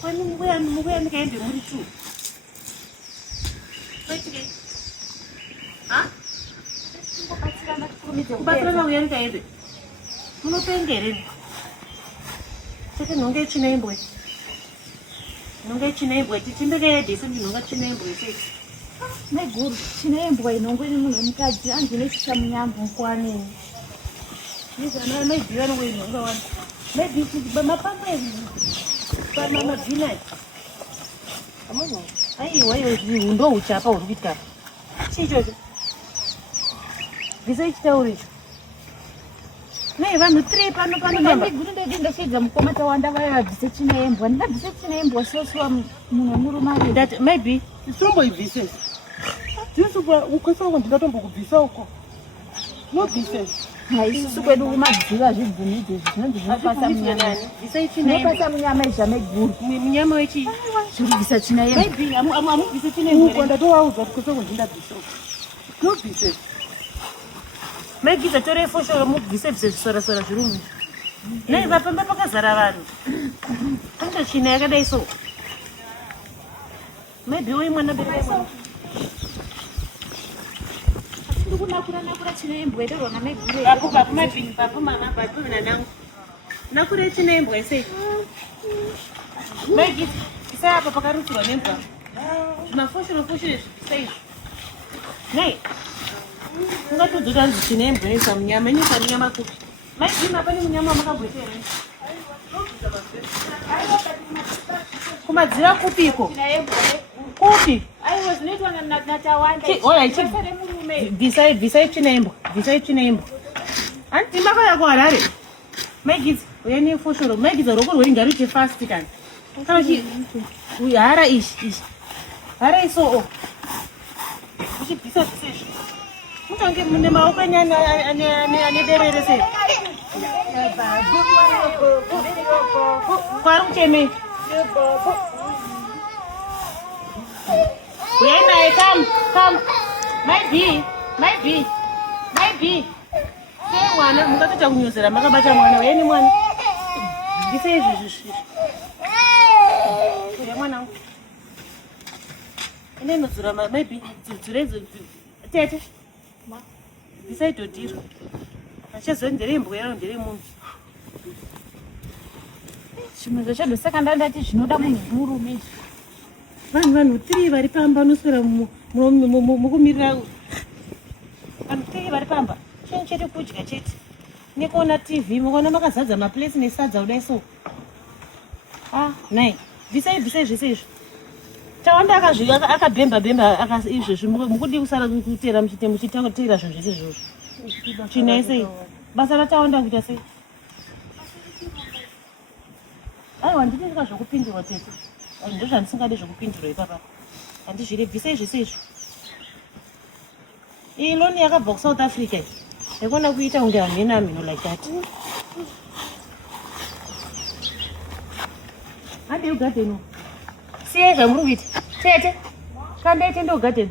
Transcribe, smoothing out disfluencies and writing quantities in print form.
Kwani mukuya ndikaende muri tu. Kwaitike? Ha? Kubatsirana kuya ndikaende. Munopengereni. Saka nhonga ichina Nonga ichina imbwa tichimbeke sendi nhonga china imbwa sei. Neguru china imbwa inongo iri munhu wemukadzi andine chichamunyambo nkwaneni. Nizana maybe vanongo inhonga wani. Maybe mapamba pamabhina. Amono. Aiwa iwe ndo uchapa uri kuita. Chichocho. Visa ichitauri. Nei vanhu 3 pano Ndi guru ndingashaidza mukoma tawanda vaya vabvise china yembwa. Ndabvise china yembwa sosiwa munhu wemurume. That maybe Tomboibvise. Tisupa ukwesango ndingatombokubbvisa uko. Nobvise. Haisusu kwedu kumadziva zvibvumidzi zvinonzi zvinopasa munyama. visa ichina Zvinopasa munyama izva meguru. munyama wechi. Zvirikubvisa china yembwa. Maybe amubvise china Uko ndatowaudza kuti kwesango ndingabvisa uko. Nobvise. Maybe zatore foshoro mubvise zvisora zvirumu. Nei vapamba pakazara vanhu. Kanga china yakadai so. Maybe we mwana bebe mwana. Ndikunakura china yembwa itorona meguru. Papu mama papu nanangu. Nakure china imbwa ese. Maybe isa apa pakarutsirwa nembwa. Mafoshoro sei. Nei. Ungatodzoka nzi china imbwa isa munyama inyika munyama kupi. Maybe mapane munyama makabwetera. Kumadzira kupiko. Kupi? Aiwa zvinoitwa natawanda. Oya visa ichina imbwa. Anti makayako harare. Maigiza uyani foshoro. Maigiza roko rweri ngariche fast kana. Kana chi hara ishi. Hara iso. Uchibvisa zvisizvo. Mutange mune maoko ane derere sei. Kwari kuchemei. Uyai naye come. Maybe. Sei mwana mungatoita kunyuzera makabata mwana uyani mwana. Ndise izvi. Uya mwana wangu. Ine nodzura maybe dzureze tete. Ndise idodhiro. Achazo nderembwa yaro nderemunhu. Chimwe chacho saka ndandati zvinoda munhu murume. Vanhu 3 vari pamba noswera mukumirira. Vanhu 3 vari pamba. Chinhu chete kudya chete. Nekuona TV, mukaona makazadza maplate nesadza kudai so. Nai. Visai zvese izvi. Tawanda akabhemba izvezvi mukudi kusara kutera muchitera zvinhu zvese izvozvo. China ese. Basa ratawanda kuita sei? Aiwa ndinenge zvokupindurwa tete. Ndo zvandisingade zvokupindurwa ipapa. Handizvire bvisai zvese izvo. Iyi loan yakabva kuSouth Africa. Yakona kuita kunge hamena mhino like that. Hande ugarden. Siyai zvamuri kuita. Tete. Kandaite ndo garden.